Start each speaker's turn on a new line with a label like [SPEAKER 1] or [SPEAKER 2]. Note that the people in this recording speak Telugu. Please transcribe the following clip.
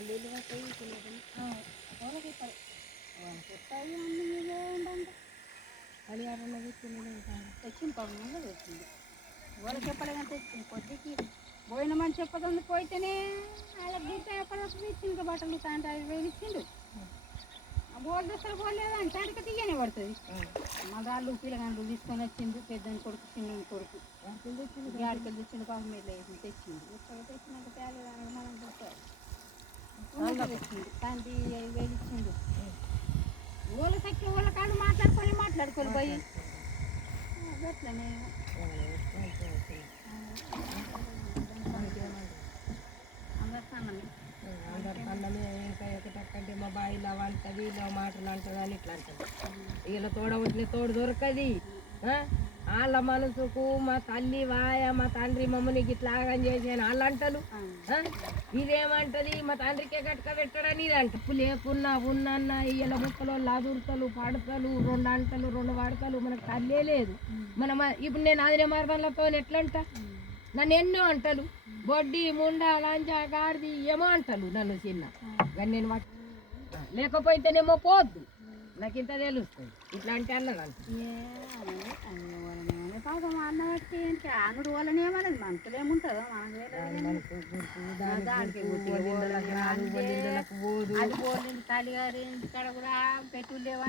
[SPEAKER 1] నీళ్ళు పట్టాయి మీదే తెచ్చింది పవనంగా తెచ్చింది వాళ్ళకి తెచ్చింది కొద్దికి పోయిన మనిషి చెప్పదండి పోయితేనే వాళ్ళకి గిట్ట ఎప్పటికప్పుడు ఇచ్చింది బట్టలు తాంటే వేలు ఇచ్చిండు బోల్ దసలు పోలేదు అంటే తీయనే పడుతుంది మగాళ్ళు పిల్లగాళ్ళు తీసుకొని వచ్చింది పెద్దని కొడుకు చిన్న కొడుకు గాడికలు తెచ్చిండు పాపం మీద తెచ్చింది తెచ్చినాక తేలేదు తండ్రి ఐదు వేలు ఇచ్చిండు మాట్లాడుకొని మాట్లాడుకొని పోయి అట్లనే
[SPEAKER 2] అన్నమే ఇంకా ఒకటక్కంటే మా బాయిలో మాటలు అంటుందని ఇట్లా అంటుంది వీళ్ళ తోడ ఉంటే తోడు దొరకది వాళ్ళ మనసుకు మా తల్లి వాయ మా తండ్రి మమ్మల్ని ఆగం చేసాను వాళ్ళు అంటలు? ఇదేమంటది? మా తండ్రికే గట్క పెట్టడని ఇది అంట. లేకున్నా ఉన్నన్న ఇయ్యల ముక్కలు లాదురుతలు పడతలు రెండు అంటలు రెండు వాడతలు మనకు తల్లే లేదు. మన ఇప్పుడు నేను ఆదిన మార్గాలతో ఎట్లంట? నన్ను ఎన్నో అంటలు. బొడ్డి ముండ లంచ గాడిది ఏమో అంటలు నన్ను చిన్న. కానీ నేను లేకపోతేనేమో పోద్దు. నాకు ఇంత తెలుస్తుంది ఇట్లా అంటే అన్నదంట
[SPEAKER 1] ఏంటి అనుడు వాళ్ళని ఏమన్నది మనసులో ఏముంటుందో దానికి అది పోలేదు తల్లి గారి ఇంటికాడ కూడా పెట్టులు లేవు?